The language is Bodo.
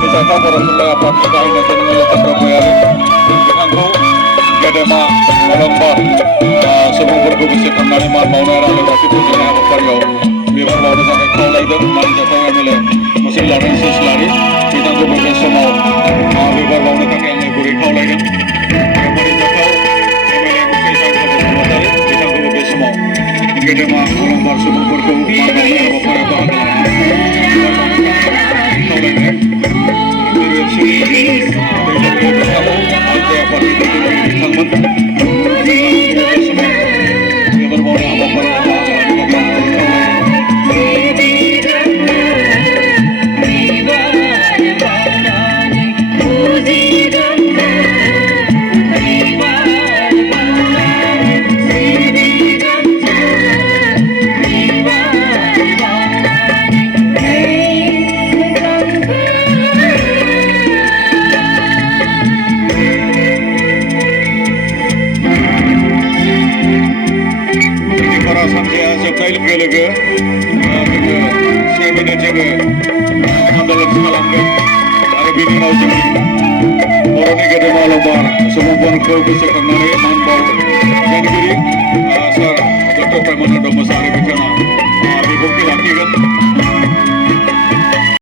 Misaka Rasulullah Fatihah dan Melakukan Bayari Bitanku Gedema Malamba Semua bersih kembali Mauna Rale Waktu Pujian Apa Pario Biar Mauna Sampai Kau Laidam Mari Jatuh yang Mele Mesin Lari Sis Lari Bitanku bersih semua Biar Mauna Sampai yang Guri Kau Laidam Mari Jatuh Mele Mesin Sampai Bersama Tari Bitanku bersih semua Gedema Malamba Semua Mauna Apa Pario Kau Laidam लोगो जोङो 1 मिनिट जोङो आन्दालन खालामगोन आरो बेनि उनाव जों बर'नि गेदेमा अलंबार सुबुंफोरखौ गोसोखांनानै मान बावगोन